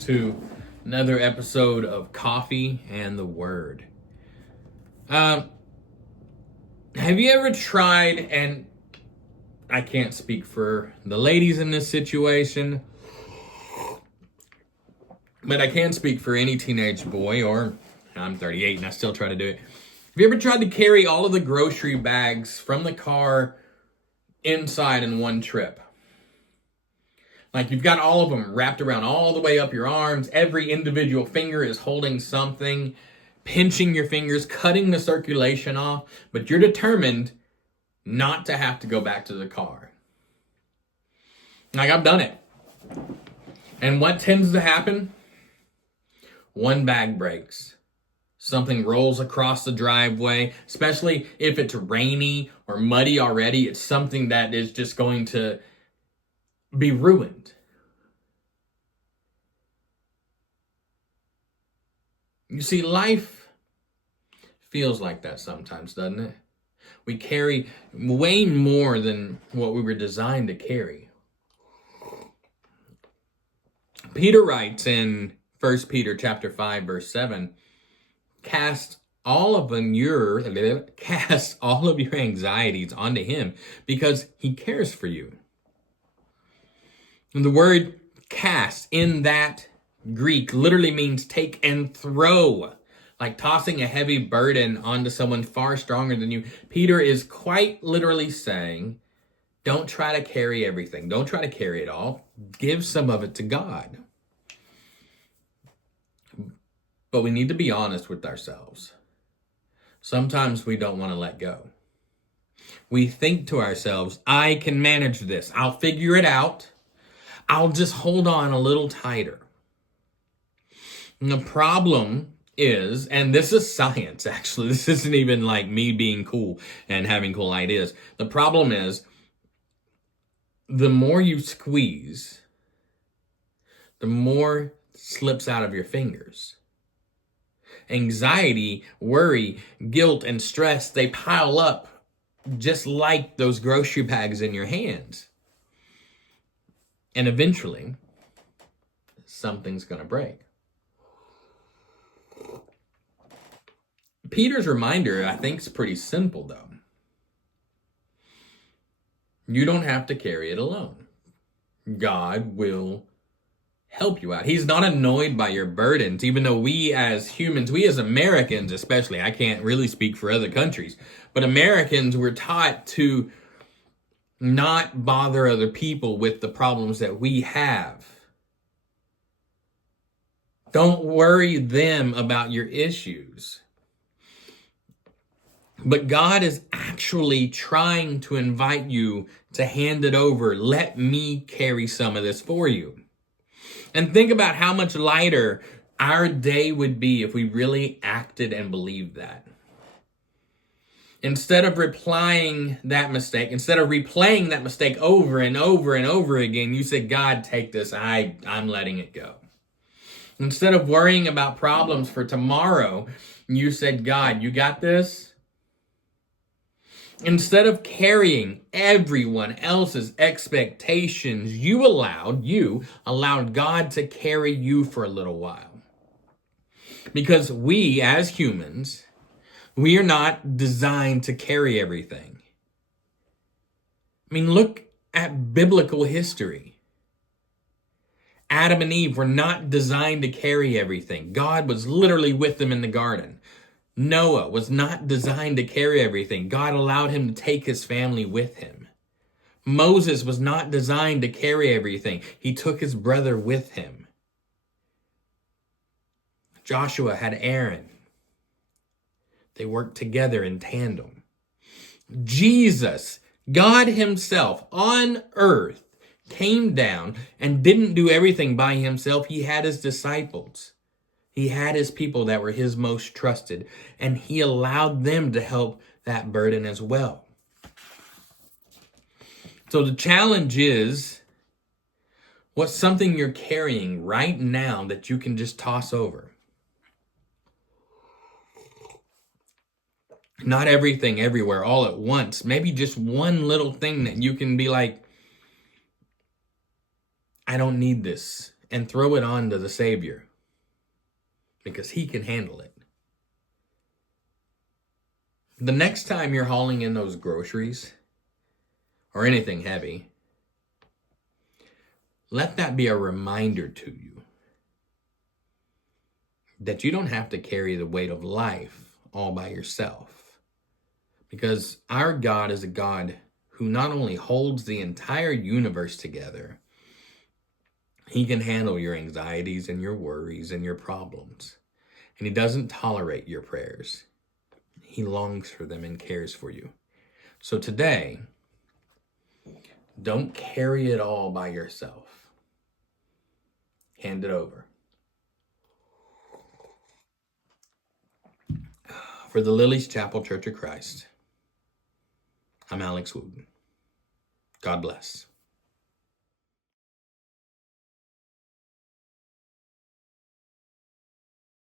to another episode of Coffee and the Word. Have you ever tried, and I can't speak for the ladies in this situation, but I can speak for any teenage boy, or I'm 38 and I still try to do it. Have you ever tried to carry all of the grocery bags from the car inside in one trip? Like you've got all of them wrapped around all the way up your arms. Every individual finger is holding something, pinching your fingers, cutting the circulation off, but you're determined not to have to go back to the car. Like I've done it. And what tends to happen? One bag breaks. Something rolls across the driveway, especially if it's rainy or muddy already. It's something that is just going to be ruined. You see, life feels like that sometimes, doesn't it? We carry way more than what we were designed to carry. Peter writes in 1 Peter chapter 5, verse 7, cast all of your anxieties onto him because he cares for you. And the word cast in that Greek literally means take and throw, like tossing a heavy burden onto someone far stronger than you. Peter is quite literally saying, don't try to carry everything. Don't try to carry it all. Give some of it to God. But we need to be honest with ourselves. Sometimes we don't want to let go. We think to ourselves, I can manage this. I'll figure it out. I'll just hold on a little tighter. And the problem is, and this is science actually, this isn't even like me being cool and having cool ideas. The problem is, the more you squeeze, the more slips out of your fingers. Anxiety, worry, guilt, and stress, they pile up just like those grocery bags in your hands. And eventually, something's going to break. Peter's reminder, I think, is pretty simple, though. You don't have to carry it alone. God will help you out. He's not annoyed by your burdens, even though we as humans, we as Americans especially, I can't really speak for other countries, but Americans were taught to not bother other people with the problems that we have. Don't worry them about your issues. But God is actually trying to invite you to hand it over. Let me carry some of this for you. And think about how much lighter our day would be if we really acted and believed that. Instead of replaying that mistake over and over and over again, you said, God, take this. I'm letting it go. Instead of worrying about problems for tomorrow, you said, God, you got this. Instead of carrying everyone else's expectations, you allowed God to carry you for a little while. Because we, as humans, we are not designed to carry everything. I mean, look at biblical history. Adam and Eve were not designed to carry everything. God was literally with them in the garden. Noah was not designed to carry everything. God allowed him to take his family with him. Moses was not designed to carry everything. He took his brother with him. Joshua had Aaron. They worked together in tandem. Jesus, God himself on earth, came down and didn't do everything by himself. He had his disciples. He had his people that were his most trusted, and he allowed them to help that burden as well. So the challenge is, what's something you're carrying right now that you can just toss over? Not everything everywhere all at once. Maybe just one little thing that you can be like, I don't need this and throw it on to the Savior, because he can handle it. The next time you're hauling in those groceries or anything heavy, let that be a reminder to you that you don't have to carry the weight of life all by yourself. Because our God is a God who not only holds the entire universe together, he can handle your anxieties and your worries and your problems. And he doesn't tolerate your prayers. He longs for them and cares for you. So today, don't carry it all by yourself. Hand it over. For the Lily's Chapel Church of Christ, I'm Alex Wooten. God bless.